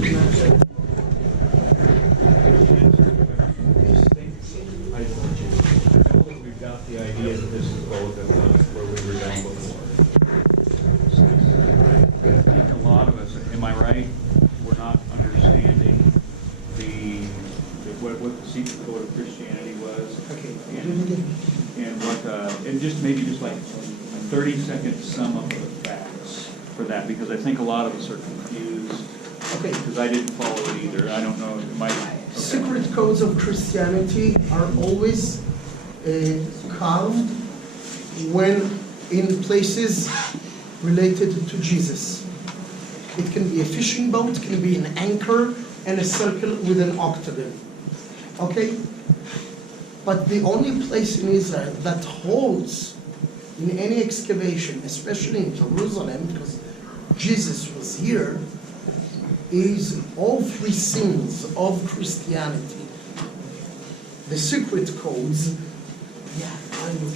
We've got the idea that this is both where we were down before. I think a lot of us, am I right? We're not understanding what the secret code of Christianity was. Okay. And what and just maybe just like a 30-second sum up of the facts for that, because I think a lot of us are confused. Okay. Because I didn't follow it either. I don't know. It might. Okay. Secret codes of Christianity are always carved when in places related to Jesus. It can be a fishing boat, can be an anchor, and a circle with an octagon. Okay? But the only place in Israel that holds in any excavation, especially in Jerusalem, because Jesus was here, is all three symbols of Christianity. The secret codes, yeah, I'm a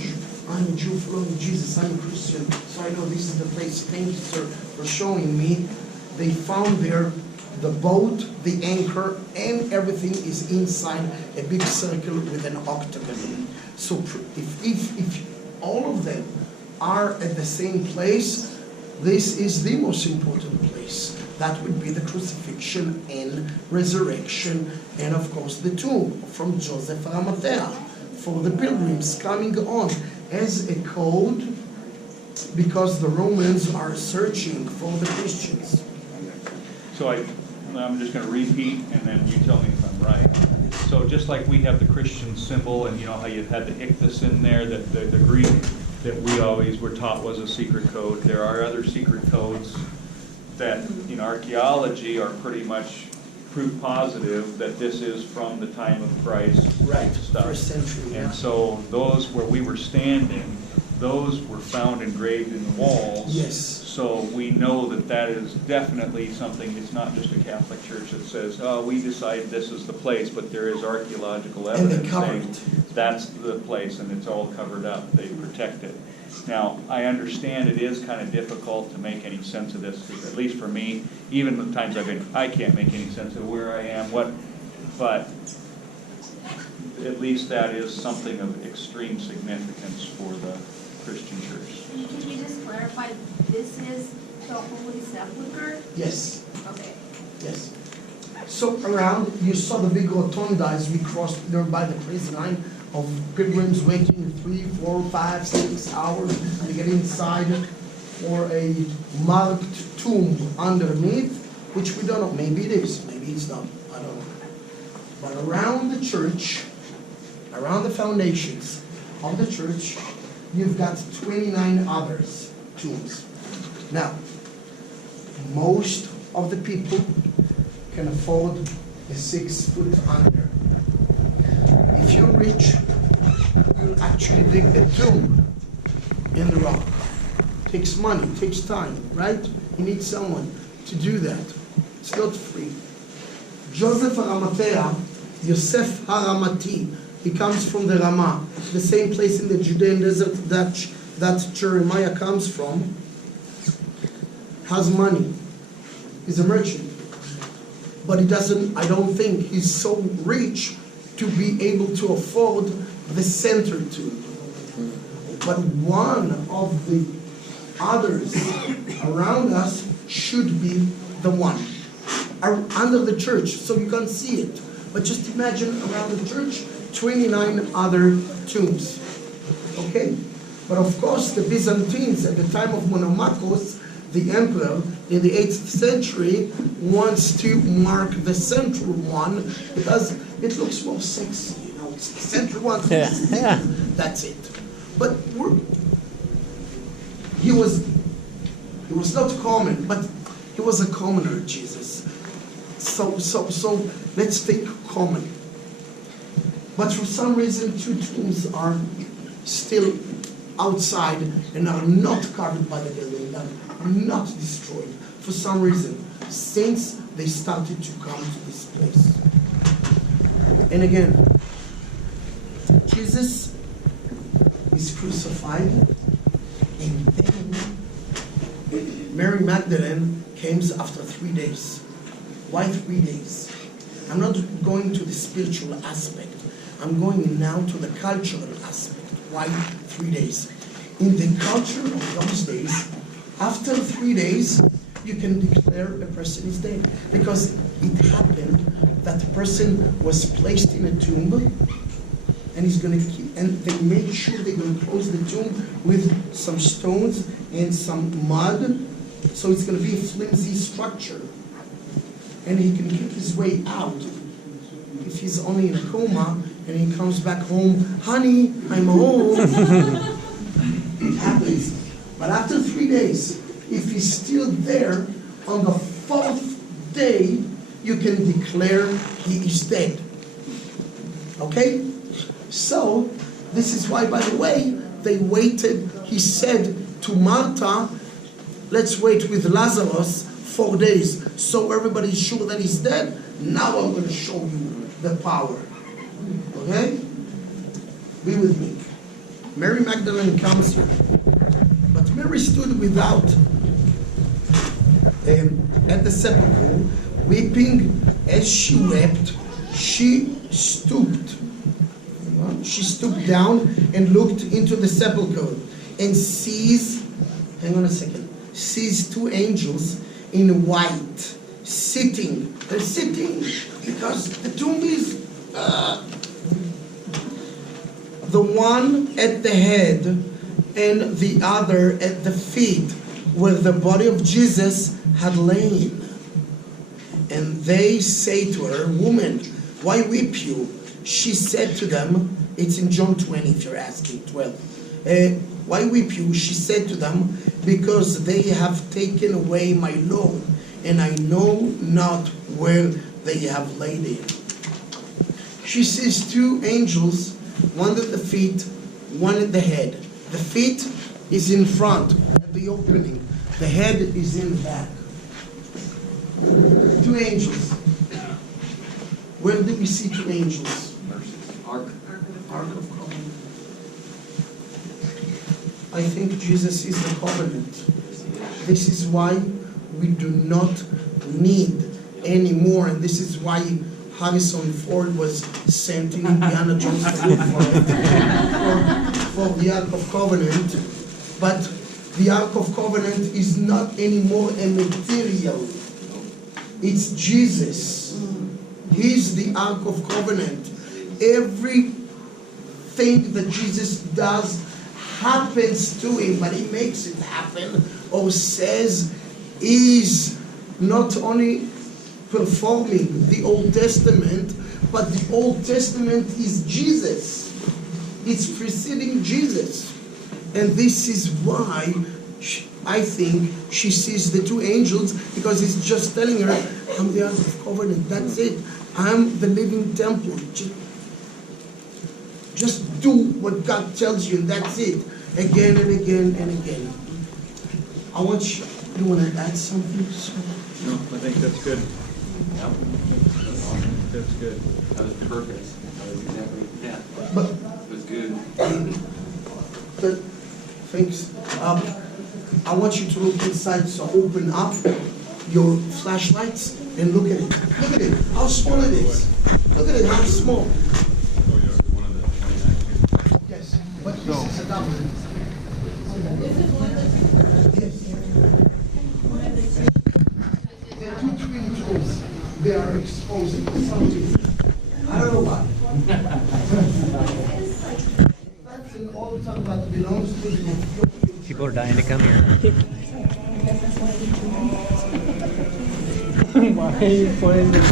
Jew following Jesus, I'm a Christian, so I know this is the place. Thank you, sir, for showing me. They found there the boat, the anchor, and everything is inside a big circle with an octagon. So if all of them are at the same place, this is the most important place. That would be the crucifixion and resurrection, and of course the tomb from Joseph Arimathea for the pilgrims coming on as a code, because the Romans are searching for the Christians. So I'm just going to repeat, and then you tell me if I'm right. So just like we have the Christian symbol, and you know how you had the ichthus in there, that the Greek that we always were taught was a secret code. There are other secret codes that in archaeology are pretty much proof positive that this is from the time of Christ. Right, stuff. first century. And so those where we were standing, those were found engraved in the walls. Yes. So we know that that is definitely something. It's not just a Catholic church that says, oh, we decide this is the place, but there is archaeological evidence saying that's the place, and it's all covered up. They protect it. Now, I understand it is kind of difficult to make any sense of this, because at least for me, even the times I can't make any sense of where I am, but at least that is something of extreme significance for the Christian church. Can you just clarify, this is the Holy Sepulchre? Yes. Okay. Yes. So around, you saw the big rotunda as we crossed there by the crazy line of pilgrims waiting 3, 4, 5, 6 hours to get inside for a marked tomb underneath, which we don't know. Maybe it is, maybe it's not. I don't know. But around the church, around the foundations of the church, you've got 29 others tombs. Now, most of the people can afford a 6 foot under. If you're rich, you'll actually dig a tomb in the rock. Takes money, takes time, right? You need someone to do that. It's not free. Joseph Arimathea, Yosef Haramati, he comes from the Ramah, the same place in the Judean desert that Jeremiah comes from, has money. He's a merchant. But he doesn't, I don't think he's so rich to be able to afford the center tomb. But one of the others around us should be the one under the church, so you can't see it. But just imagine around the church 29 other tombs. Okay? But of course, the Byzantines at the time of Monomachos, the emperor in the 8th century, wants to mark the central one because it looks more sexy. You know, it's the central one. Yeah. That's it. But he was not common, but he was a commoner, Jesus. So let's think common. But for some reason, 2 tombs are still outside and are not covered by the building, are not destroyed for some reason, since they started to come to this place. And again, Jesus is crucified, and then Mary Magdalene comes after 3 days. Why 3 days? I'm not going to the spiritual aspect. I'm going now to the cultural aspect. Why 3 days? In the culture of those days, after 3 days, you can declare a person is dead. Because it happened that the person was placed in a tomb, and they made sure they're going to close the tomb with some stones and some mud, so it's going to be a flimsy structure. And he can keep his way out. If he's only in a coma and he comes back home, honey, I'm home. It happens. But after 3 days, if he's still there, on the 4th day, you can declare he is dead. Okay? So, this is why, by the way, they waited. He said to Martha, let's wait with Lazarus 4 days, so everybody's sure that he's dead. Now I'm going to show you the power. Okay? Be with me. Mary Magdalene comes here. But Mary stood without, at the sepulchre, weeping. As she wept, she stooped. She stooped down and looked into the sepulchre and sees, hang on a second, sees 2 angels in white sitting. They're sitting because the tomb is the one at the head and the other at the feet where the body of Jesus had lain. And they say to her, woman, why weep you? She said to them, it's in John 20 if you're asking, 12. Why weep you? She said to them, because they have taken away my Lord, and I know not where they have laid him. She sees 2 angels, one at the feet, one at the head. The feet is in front at the opening. The head is in back. 2 angels. Where did we see 2 angels? Ark of Covenant. I think Jesus is the covenant. This is why we do not need anymore, and this is why Harrison Ford was sent in Indiana Jones for the Ark of Covenant. But the Ark of Covenant is not anymore a material. It's Jesus. He's the Ark of Covenant. Everything that Jesus does happens to him, but he makes it happen, or says is not only performing the Old Testament, but the Old Testament is Jesus. It's preceding Jesus. And this is why I think she sees the 2 angels, because he's just telling her, I'm the Ark of Covenant, that's it. I'm the living temple. Just do what God tells you, and that's it. Again and again and again. I want you want to add something? No, I think that's good. That's good. That was perfect. That was exactly, yeah. But, It was good. but thanks. I want you to look inside, so open up your flashlights and look at it. Look at it, how small it is. Look at it, how small. Yes, but this is a double. Yes. The 2 twin tools, they are exposing something. I don't know why. That's an altar that belongs to the People are dying to come here. Why are you playing this